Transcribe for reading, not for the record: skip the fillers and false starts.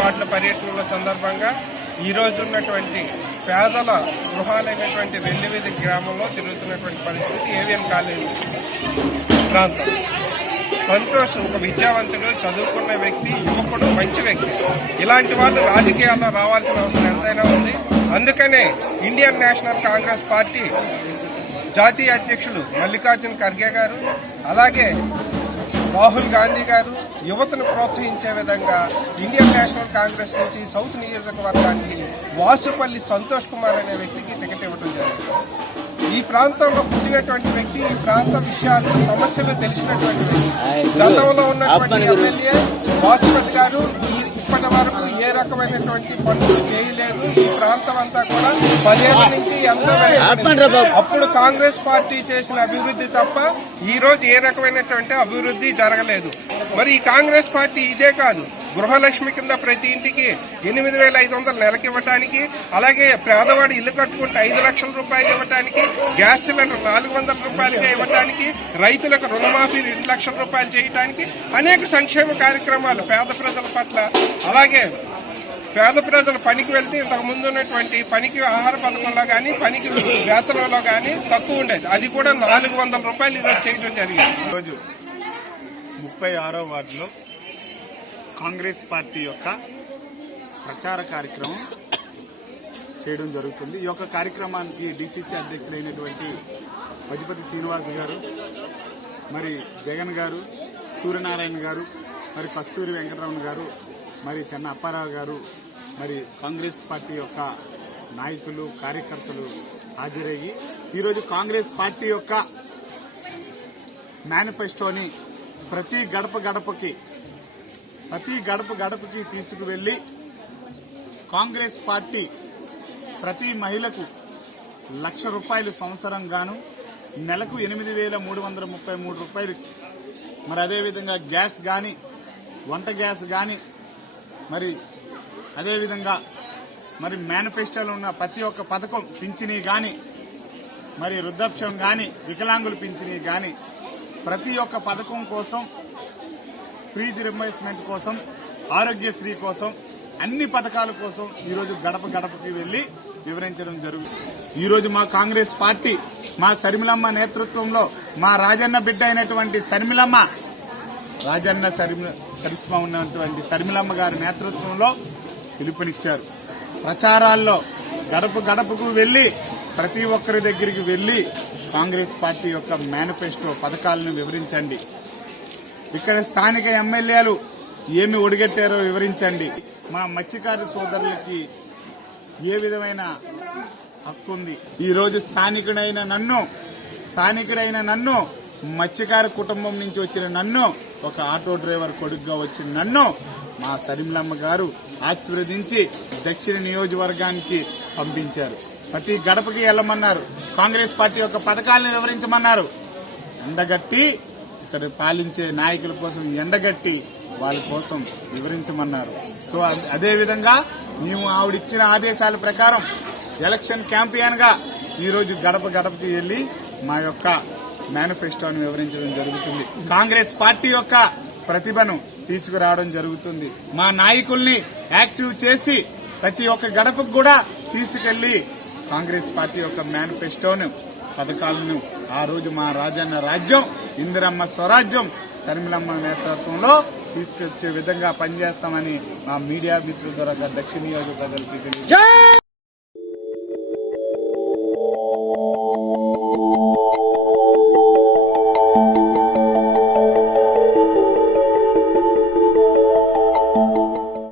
వార్డుల పర్యటనల సందర్భంగా ఈరోజు ఉన్నటువంటి పేదల గృహాలైనటువంటి వెల్లివిధి గ్రామంలో తిరుగుతున్నటువంటి పరిస్థితి ఏవిఎన్ కాలేజీ ప్రాంతం. సంతోష్ ఒక విద్యావంతుడు, చదువుకున్న వ్యక్తి, యువకుడు, మంచి వ్యక్తి. ఇలాంటి వాళ్ళు రాజకీయాల్లో రావాల్సిన అవసరం ఎంతైనా ఉంది. అందుకనే ఇండియన్ నేషనల్ కాంగ్రెస్ పార్టీ జాతీయ అధ్యక్షులు మల్లికార్జున ఖర్గే గారు, అలాగే రాహుల్ గాంధీ గారు యువతను ప్రోత్సహించే విధంగా ఇండియన్ నేషనల్ కాంగ్రెస్ నుంచి సౌత్ నియోజకవర్గానికి వాసుపల్లి సంతోష్ కుమార్ అనే వ్యక్తికి టికెట్ ఇవ్వడం జరిగింది. ఈ ప్రాంతంలో పుట్టినటువంటి వ్యక్తి, ఈ ప్రాంత విషయాలు, సమస్యలు తెలిసినటువంటి వ్యక్తి. గతంలో ఉన్నటువంటి ఎమ్మెల్యే వాసుపల్లి గారు ఇప్పటి వరకు ఏ రకమైనటువంటి పనులు చేయలేదు. ఈ ప్రాంతం అంతా కూడా 10 ఏళ్ల నుంచి ఎంతో అప్పుడు కాంగ్రెస్ పార్టీ చేసిన అభివృద్ధి తప్ప ఈ రోజు ఏ రకమైనటువంటి అభివృద్ధి జరగలేదు. మరి ఈ కాంగ్రెస్ పార్టీ ఇదే కాదు, గృహలక్ష్మి కింద ప్రతి ఇంటికి 8,500 నెలకి ఇవ్వటానికి, అలాగే పేదవాడు ఇల్లు కట్టుకుంటే 5 లక్షల రూపాయలు ఇవ్వటానికి, గ్యాస్ సిలిండర్ 400 రూపాయలుగా ఇవ్వటానికి, రైతులకు రుణమాఫీ 2 లక్షల రూపాయలు చేయడానికి అనేక సంక్షేమ కార్యక్రమాలు పేద ప్రజల పట్ల. అలాగే పేద ప్రజలు పనికి వెళ్తే ఇంతకు ముందు ఉన్నటువంటి పనికి ఆహార పథకంలో కానీ, పనికి వేతనంలో కానీ తక్కువ ఉండేది. అది కూడా 400 రూపాయలు ఈరోజు చేయడం జరిగింది. ఈరోజు 36వ వార్డులో కాంగ్రెస్ పార్టీ యొక్క ప్రచార కార్యక్రమం చేయడం జరుగుతుంది. ఈ యొక్క కార్యక్రమానికి డిసిసి అధ్యక్షులైనటువంటి పజుపతి శ్రీనివాస్ గారు, మరి జగన్ గారు, సూర్యనారాయణ గారు, మరి కస్తూరి వెంకటరమణ గారు, మరి చెన్న అప్పారావు గారు, మరి కాంగ్రెస్ పార్టీ యొక్క నాయకులు, కార్యకర్తలు హాజరయ్యి ఈరోజు కాంగ్రెస్ పార్టీ యొక్క మేనిఫెస్టోని ప్రతి గడప గడపకి తీసుకువెళ్లి కాంగ్రెస్ పార్టీ ప్రతి మహిళకు ₹1,00,000 సంవత్సరం గాను, నెలకు 8,333 రూపాయలు, మరి అదేవిధంగా గ్యాస్ గాని, వంట గ్యాస్ గాని, మరి అదేవిధంగా మరి మేనిఫెస్టోలో ఉన్న ప్రతి ఒక్క పథకం, పింఛనీ గాని, మరి వృద్ధాప్యం గాని, వికలాంగుల పింఛనీ గాని, ప్రతి ఒక్క పథకం కోసం, ఫ్రీ రియంబర్స్మెంట్ కోసం, ఆరోగ్యశ్రీ కోసం, అన్ని పథకాల కోసం ఈరోజు గడపకి వెళ్లి వివరించడం జరుగుతుంది. ఈరోజు మా కాంగ్రెస్ పార్టీ, మా శర్మిలమ్మ నేతృత్వంలో, మా రాజన్న బిడ్డ అయినటువంటి కరిష్మా ఉన్నటువంటి శర్మిలమ్మ గారి నేతృత్వంలో పిలుపునిచ్చారు. ప్రచారాల్లో గడపకు వెళ్లి ప్రతి ఒక్కరి దగ్గరికి వెళ్లి కాంగ్రెస్ పార్టీ యొక్క మేనిఫెస్టో పథకాలను వివరించండి. ఇక్కడ స్థానిక ఎమ్మెల్యేలు ఏమి ఒడిగట్టారో వివరించండి. మా మత్స్యకారు సోదరులకి ఏ విధమైన హక్కు ఉంది? ఈరోజు స్థానికుడైన నన్ను, మత్స్యకార కుటుంబం నుంచి వచ్చిన నన్ను, ఒక ఆటో డ్రైవర్ కొడుకుగా వచ్చిన నన్ను మా సరిమలమ్మ గారు ఆశీర్వదించి దక్షిణ నియోజకవర్గానికి పంపించారు. ప్రతి గడపకి వెళ్లమన్నారు. కాంగ్రెస్ పార్టీ యొక్క పథకాలను వివరించమన్నారు. ఎండగట్టి ఇక్కడ పాలించే నాయకుల కోసం ఎండగట్టి వాళ్ళ కోసం వివరించమన్నారు. సో అదేవిధంగా మేము ఆవిడిచ్చిన ఆదేశాల ప్రకారం ఎలక్షన్ క్యాంపెయిన్ గా ఈరోజు గడపకి వెళ్లి మా యొక్క మేనిఫెస్టోను వివరించడం జరుగుతుంది. కాంగ్రెస్ పార్టీ యొక్క ప్రతిభను తీసుకురావడం జరుగుతుంది. మా నాయకుల్ని యాక్టివ్ చేసి ప్రతి ఒక్క గడపకు కూడా తీసుకెళ్లి కాంగ్రెస్ పార్టీ యొక్క మేనిఫెస్టోను, పథకాలను ఆ రోజు మా రాజన్న రాజ్యం, ఇందిరమ్మ స్వరాజ్యం శర్మిలమ్మ నేతృత్వంలో తీసుకొచ్చే విధంగా పనిచేస్తామని మా మీడియా మిత్రుల ద్వారా దక్షిణ నియోజకవర్గాలకు తెలియజేస్తాం.